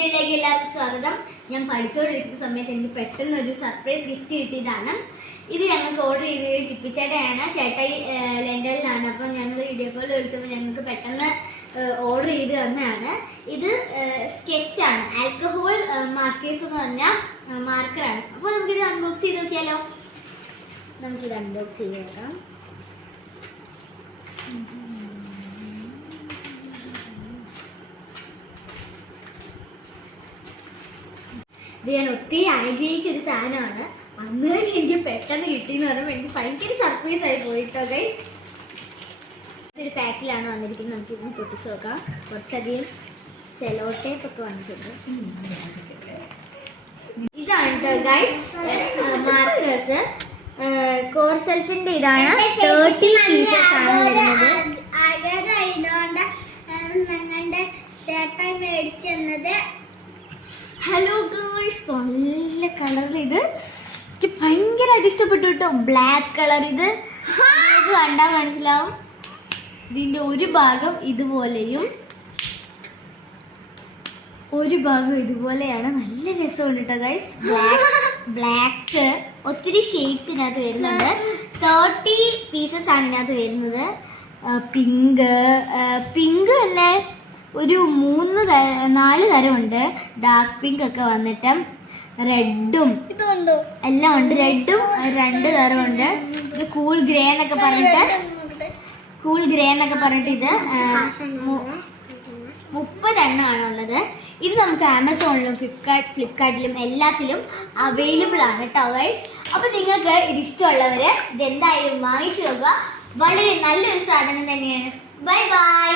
വീഡിയോയിലേക്ക് എല്ലാവർക്കും സ്വാഗതം. ഞാൻ പഠിച്ചുകൊണ്ടിരിക്കുന്ന സമയത്ത് എനിക്ക് പെട്ടെന്ന് ഒരു സർപ്രൈസ് ഗിഫ്റ്റ് കിട്ടിയതാണ്. ഇത് ഞങ്ങൾക്ക് ഓർഡർ ചെയ്തത് ടിപ്പിച്ചേട്ടയാണ്. ചേട്ടായി ലണ്ടനിലാണ്. അപ്പോൾ ഞങ്ങൾ വീഡിയോ കോൾ വിളിച്ചപ്പോൾ ഞങ്ങൾക്ക് പെട്ടെന്ന് ഓർഡർ ചെയ്ത് തന്നതാണ്. ഇത് സ്കെച്ചാണ്. ആൽക്കഹോൾ മാർക്കേഴ്സ് എന്ന് പറഞ്ഞാൽ മാർക്കറാണ്. അപ്പോൾ നമുക്കിത് അൺബോക്സ് ചെയ്ത് നോക്കിയാലോ. നമുക്കിത് അൺബോക്സ് ചെയ്ത് നോക്കാം. ഇത് ഞാൻ ഒത്തിരി ആഗ്രഹിച്ച ഒരു സാധനമാണ്. അന്ന് തന്നെ എനിക്ക് പെട്ടെന്ന് കിട്ടിയെന്ന് പറയുമ്പോൾ എനിക്ക് ഭയങ്കര സർപ്രൈസ് ആയി പോയിട്ടോ ഗൈസ് ഒരു പാക്കിലാണ് വന്നിരിക്കുന്നത്. നമുക്ക് ഇന്ന് പൊട്ടിച്ച് നോക്കാം. കുറച്ചധികം സെലോ ടേപ്പ് ഒക്കെ വന്നിട്ടുണ്ട്. ഇതാണ് ഗൈസ് മാർക്കേഴ്സ് കോർസെൽറ്റിന്റെ ഇതാണ് തേർട്ടി പീസസ് ഞങ്ങളുടെ ചേട്ടൻ മേടിച്ചു തന്നത് ഹലോ ഗേൾസ് നല്ല കളർ ഇത്. എനിക്ക് ഭയങ്കരമായിട്ട് ഇഷ്ടപ്പെട്ടു കേട്ടോ. ബ്ലാക്ക് കളർ ഇത്. നിങ്ങൾക്ക് കണ്ടാൽ മനസ്സിലാവും. ഇതിന്റെ ഒരു ഭാഗം ഇതുപോലെയും ഒരു ഭാഗം ഇതുപോലെയാണ്. നല്ല രസമുണ്ട് കേട്ടോ ഗൈസ് ബ്ലാക്ക് ബ്ലാക്ക് ഒത്തിരി ഷെയ്ഡ്സ് ഇതിനകത്ത് വരുന്നുണ്ട്. തേർട്ടി പീസസ് ആണ് ഇതിനകത്ത് വരുന്നത്. പിങ്ക് പിങ്ക് തന്നെ ഒരു മൂന്ന് തര നാല് തരമുണ്ട്. ഡാർക്ക് പിങ്ക് ഒക്കെ വന്നിട്ട് റെഡും എല്ലാം ഉണ്ട്. റെഡും രണ്ട് തരമുണ്ട്. ഇത് കൂൾ ഗ്രേ എന്നൊക്കെ പറഞ്ഞിട്ട് കൂൾ ഗ്രേ എന്നൊക്കെ പറഞ്ഞിട്ട് ഇത് മുപ്പതെണ്ണമാണ് ഉള്ളത്. ഇത് നമുക്ക് ആമസോണിലും ഫ്ലിപ്കാർട്ട് ഫ്ലിപ്കാർട്ടിലും എല്ലാത്തിലും അവൈലബിൾ ആണ് കേട്ടോ ഗൈസ് അപ്പോൾ നിങ്ങൾക്ക് ഇത് ഇഷ്ടമുള്ളവര് ഇത് എന്തായാലും വാങ്ങിച്ചു നോക്കുക. വളരെ നല്ലൊരു സാധനം തന്നെയാണ്. Bye bye